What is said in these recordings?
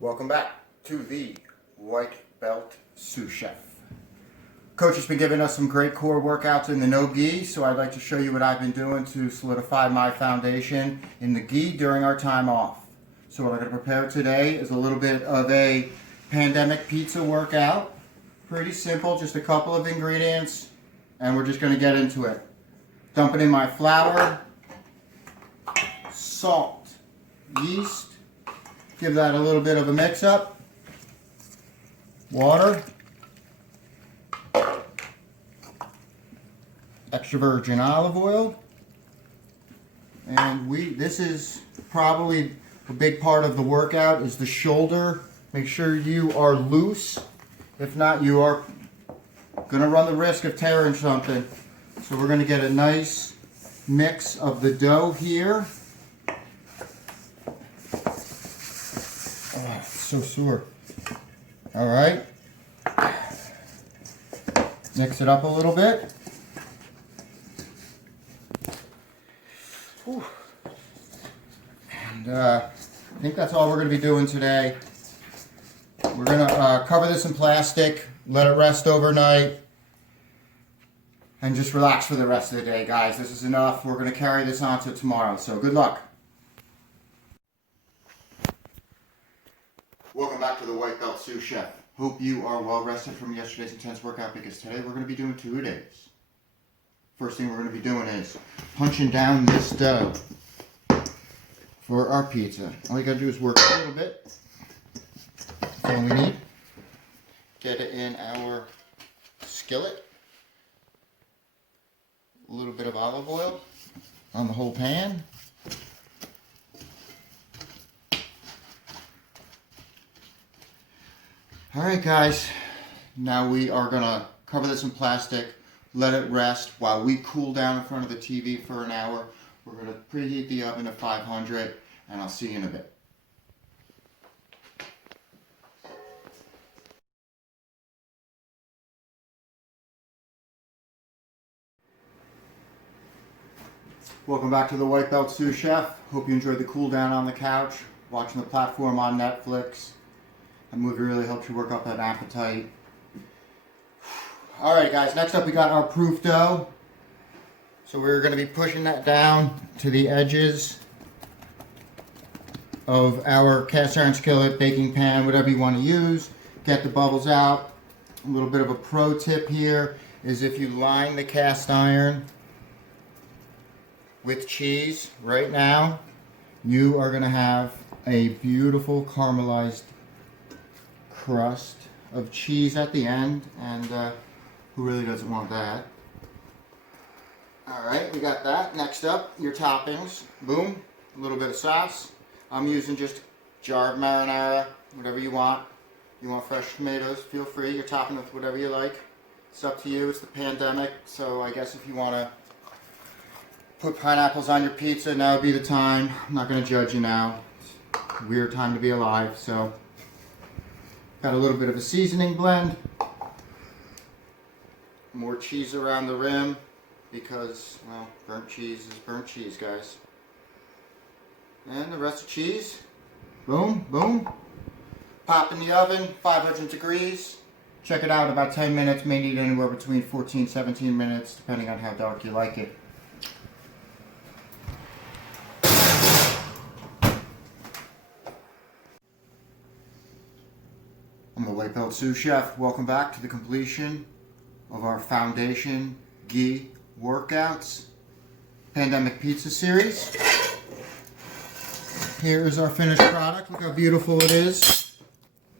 Welcome back to the White Belt Sous Chef. Coach has been giving us some great core workouts in the no gi, so I'd like to show you what I've been doing to solidify my foundation in the gi during our time off. So what I'm going to prepare today is a little bit of a pandemic pizza workout. Pretty simple, just a couple of ingredients, and we're just going to get into it. Dumping in my flour, salt, yeast, give that a little bit of a mix up, water, extra virgin olive oil, and this is probably a big part of the workout is the shoulder. Make sure you are loose. If not, you are going to run the risk of tearing something. So we're going to get a nice mix of the dough here. Oh, so sore. All right. Mix it up a little bit. Whew. And I think that's all we're going to be doing today. We're going to cover this in plastic, let it rest overnight, and just relax for the rest of the day, guys. This is enough. We're going to carry this on to tomorrow, so good luck. Welcome back to the White Belt Sous Chef. Hope you are well rested from yesterday's intense workout, because today we're going to be doing 2 days. First thing we're going to be doing is punching down this dough for our pizza. All you got to do is work a little bit. That's all we need. Get it in our skillet. A little bit of olive oil on the whole pan. Alright guys, now we are going to cover this in plastic, let it rest while we cool down in front of the TV for an hour. We're going to preheat the oven to 500, and I'll see you in a bit. Welcome back to the White Belt Sous Chef. Hope you enjoyed the cool down on the couch, watching the platform on Netflix. That movie really helps you work up that appetite. Alright guys, next up we got our proof dough. So we're going to be pushing that down to the edges of our cast iron skillet, baking pan, whatever you want to use. Get the bubbles out. A little bit of a pro tip here is if you line the cast iron with cheese right now, you are going to have a beautiful caramelized crust of cheese at the end, and who really doesn't want that? Alright, we got that. Next up, your toppings. Boom, a little bit of sauce. I'm using just jar of marinara, whatever you want. You want fresh tomatoes, feel free. You're topping with whatever you like. It's up to you. It's the pandemic, so I guess if you want to put pineapples on your pizza, now would be the time. I'm not going to judge you now. It's a weird time to be alive, so. Got a little bit of a seasoning blend. More cheese around the rim because, well, burnt cheese is burnt cheese, guys. And the rest of cheese. Boom, boom. Pop in the oven, 500 degrees. Check it out, about 10 minutes. May need anywhere between 14, 17 minutes, depending on how dark you like it. I'm the White Belt Sous Chef. Welcome back to the completion of our Foundation Gi Workouts Pandemic Pizza Series. Here is our finished product. Look how beautiful it is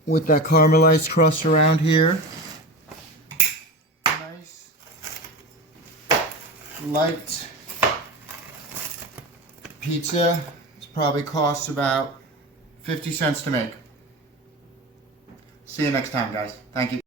with that caramelized crust around here. Nice, light pizza. This probably costs about 50 cents to make. See you next time, guys. Thank you.